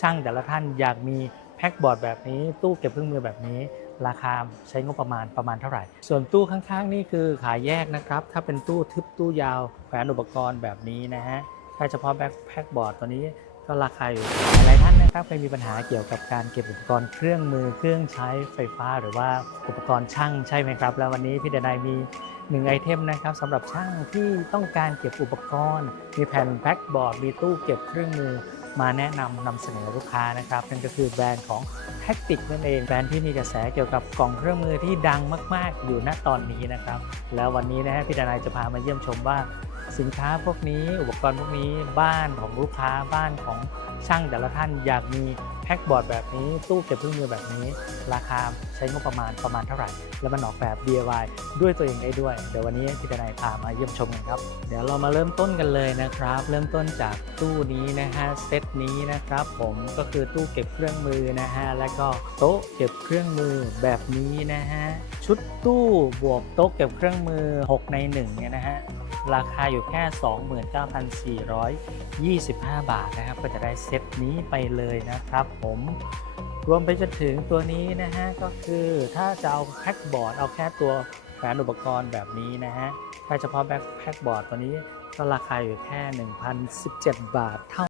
ช่างแต่ละท่านอยากมีแพ็กบอร์ดแบบนี้ ตู้เก็บเครื่องมือแบบนี้ ราคาใช้งบประมาณประมาณเท่าไหร่ ส่วนตู้ข้างๆ นี่คือขายแยกนะครับ ถ้าเป็นตู้ทึบตู้ยาวแขวนอุปกรณ์แบบนี้นะฮะแค่เฉพาะแบ็คแพ็กบอร์ดตัวนี้ก็ราคาอยู่หลายท่านนะครับเคยมีปัญหาเกี่ยวกับการเก็บอุปกรณ์เครื่องมือเครื่องใช้ไฟฟ้าหรือว่าอุปกรณ์ช่างใช่ไหมครับ แล้ววันนี้พี่เดนายมีหนึ่งไอเทมนะครับสำหรับช่างที่ต้องการเก็บอุปกรณ์ มีแผ่นแพ็กบอร์ดมีตู้เก็บเครื่องมือ มาแนะนำนำเสนอลูกค้านะครับนั่นก็คือแบรนด์ของแท็กติกนั่นเองแบรนด์ที่มีกระแสเกี่ยวกับกล่องเครื่องมือที่ดังมาก ๆ อยู่ณตอนนี้นะครับ แล้ววันนี้นะฮะพี่ดนายจะพามาเยี่ยมชมว่าสินค้าพวกนี้อุปกรณ์พวกนี้บ้านของลูกค้าบ้านของช่างแต่ละท่านอยากมี พ็กบอร์ดแบบนี้ ตู้เก็บเครื่องมือแบบนี้ ราคาใช้งบประมาณประมาณเท่าไหร่ แล้วมันออกแบบ DIY ด้วยตัวเองได้ด้วย เดี๋ยววันนี้พี่ดนายพามาเยี่ยมชมกันครับ เดี๋ยวเรามาเริ่มต้นกันเลยนะครับ เริ่มต้นจากตู้นี้นะฮะเซตนี้นะครับ ผมก็คือตู้เก็บเครื่องมือนะฮะแล้วก็โต๊ะเก็บเครื่องมือแบบนี้นะฮะชุดตู้บวกโต๊ะเก็บเครื่องมือ 6 ใน1เนี่ยนะฮะ ราคาอยู่แค่ 29,425 บาทนะครับ ก็จะได้เซตนี้ไปเลยนะครับผมรวมไปจนถึงตัวนี้นะฮะ ก็คือถ้าจะเอาแพ็กบอร์ดเอาแค่ตัวแขวนอุปกรณ์แบบนี้นะฮะแค่เฉพาะแบ็คแพ็กบอร์ดตัวนี้ก็ราคาอยู่แค่ 1,017 บาทเท่า